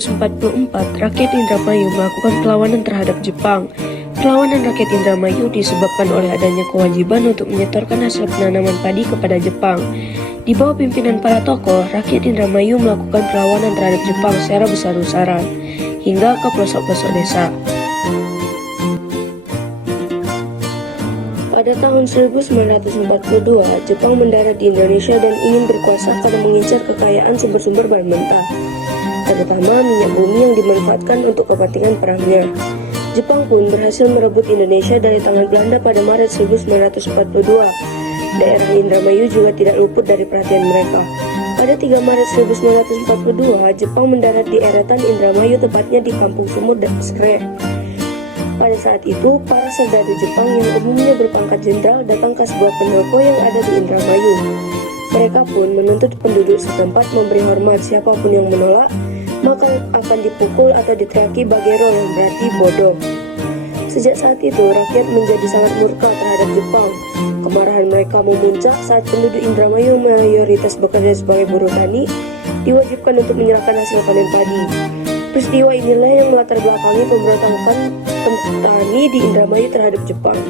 1944, rakyat Indramayu melakukan perlawanan terhadap Jepang. Perlawanan rakyat Indramayu disebabkan oleh adanya kewajiban untuk menyetorkan hasil penanaman padi kepada Jepang. Di bawah pimpinan para tokoh, rakyat Indramayu melakukan perlawanan terhadap Jepang secara besar-besaran, hingga ke pelosok-pelosok desa. Pada tahun 1942, Jepang mendarat di Indonesia dan ingin berkuasa karena mengincar kekayaan sumber-sumber bahan mentah, terutama minyak bumi yang dimanfaatkan untuk kepentingan perangnya. Jepang pun berhasil merebut Indonesia dari tangan Belanda pada Maret 1942. Daerah Indramayu juga tidak luput dari perhatian mereka. Pada 3 Maret 1942, Jepang mendarat di eretan Indramayu, tepatnya di Kampung Sumur dan Sre. Pada saat itu, para serdadu Jepang yang umumnya berpangkat jenderal datang ke sebuah pendopo yang ada di Indramayu. Mereka pun menuntut penduduk setempat memberi hormat, siapapun yang menolak maka akan dipukul atau diteriaki bagero yang berarti bodoh. Sejak saat itu, rakyat menjadi sangat murka terhadap Jepang. Kemarahan mereka memuncak saat penduduk Indramayu mayoritas bekerja sebagai buruh tani diwajibkan untuk menyerahkan hasil panen padi. Peristiwa inilah yang melatar belakangi pemberontakan petani di Indramayu terhadap Jepang.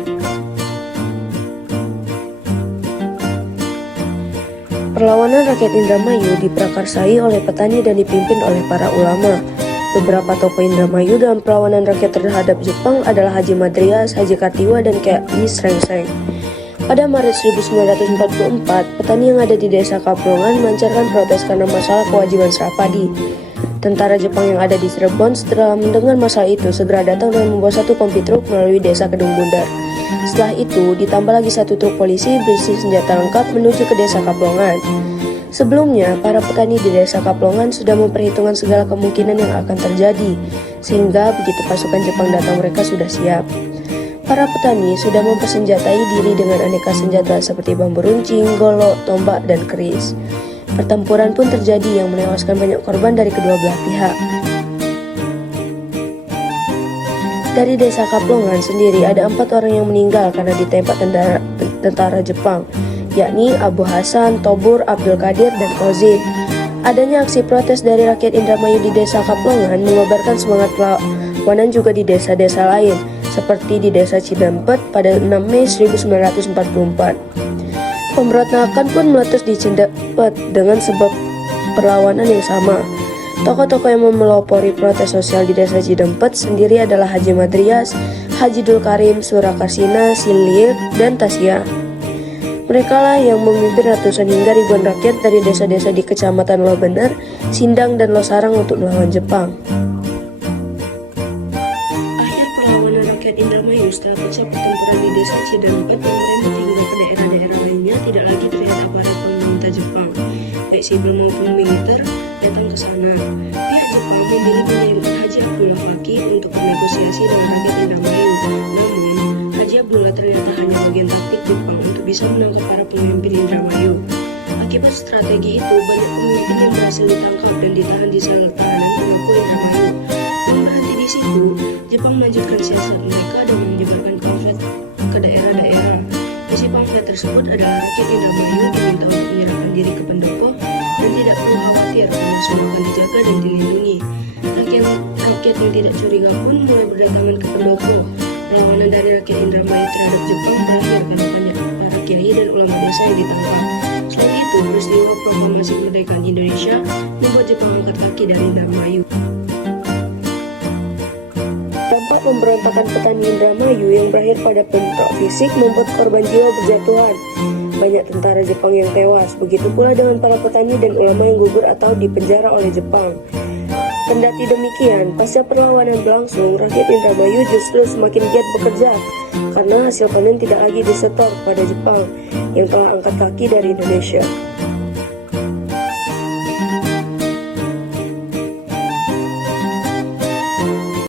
Perlawanan rakyat Indramayu diprakarsai oleh petani dan dipimpin oleh para ulama. Beberapa tokoh Indramayu dalam perlawanan rakyat terhadap Jepang adalah Haji Madrias, Haji Kartiwa, dan Kyai Srengseng. Pada Maret 1944, petani yang ada di desa Kaplongan melancarkan protes karena masalah kewajiban serah padi. Tentara Jepang yang ada di Cirebon setelah mendengar masalah itu segera datang dan membawa 1 kompi truk melalui desa Kedung Bundar. Setelah itu, ditambah lagi 1 truk polisi berisi senjata lengkap menuju ke desa Kaplongan. Sebelumnya, para petani di desa Kaplongan sudah memperhitungkan segala kemungkinan yang akan terjadi, sehingga begitu pasukan Jepang datang mereka sudah siap. Para petani sudah mempersenjatai diri dengan aneka senjata seperti bambu runcing, golok, tombak, dan keris. Pertempuran pun terjadi yang menewaskan banyak korban dari kedua belah pihak. Dari desa Kaplongan sendiri ada 4 orang yang meninggal karena ditembak tentara Jepang, yakni Abu Hasan, Tobur, Abdul Qadir, dan Kozin. Adanya aksi protes dari rakyat Indramayu di desa Kaplongan mengobarkan semangat perlawanan juga di desa-desa lain, seperti di desa Cidempet pada 6 Mei 1944. Pemberontakan pun meletus di Cidempet dengan sebab perlawanan yang sama. Tokoh-tokoh yang memelopori protes sosial di desa Cidempet sendiri adalah Haji Madrias, Haji Dul Karim, Surakarsina, Silir, dan Tasya. Mereka lah yang memimpin ratusan hingga ribuan rakyat dari desa-desa di Kecamatan Lobener, Sindang, dan Losarang untuk melawan Jepang. Akhir perlawanan rakyat Indramayu setelah pecah pertempuran di desa Cidempet yang merembet hingga ke daerah-daerah lainnya tidak lagi terlihat aparat pemerintah Jepang, baik sipil maupun militer, datang ke sana. Pihak Jepang memilih mengirimkan Haji Abdullah Fakih untuk bernegosiasi dengan rakyat Indramayu. Namun, Haji Abdullah ternyata hanya bagian taktik Jepang untuk bisa menangkap para pemimpin Indramayu. Akibat strategi itu, banyak pemimpin yang berhasil ditangkap dan ditahan di sel tahanan Pendopo Indramayu. Dan berhenti di situ, Jepang melanjutkan siasat mereka dengan menyebarkan pamflet ke daerah-daerah. Isi pamflet tersebut adalah rakyat Indramayu diminta untuk menyerahkan diri ke pendopo dan tidak perlu khawatir karena semua akan dijaga dan dilindungi. Rakyat yang tidak curiga pun mulai berdatangan ke pendopo. Perlawanan dari rakyat Indramayu terhadap Jepang berakhir karena banyak para kiai dan ulama desa yang ditangkap. Selain itu, peristiwa proklamasi kemerdekaan Indonesia membuat Jepang angkat kaki dari Indramayu. Dampak pemberontakan petani Indramayu yang berakhir pada bentrok fisik membuat korban jiwa berjatuhan. Banyak tentara Jepang yang tewas, begitu pula dengan para petani dan ulama yang gugur atau dipenjara oleh Jepang. Kendati demikian, pasca perlawanan berlangsung, rakyat Indramayu justru semakin giat bekerja karena hasil panen tidak lagi disetor pada Jepang yang telah angkat kaki dari Indonesia.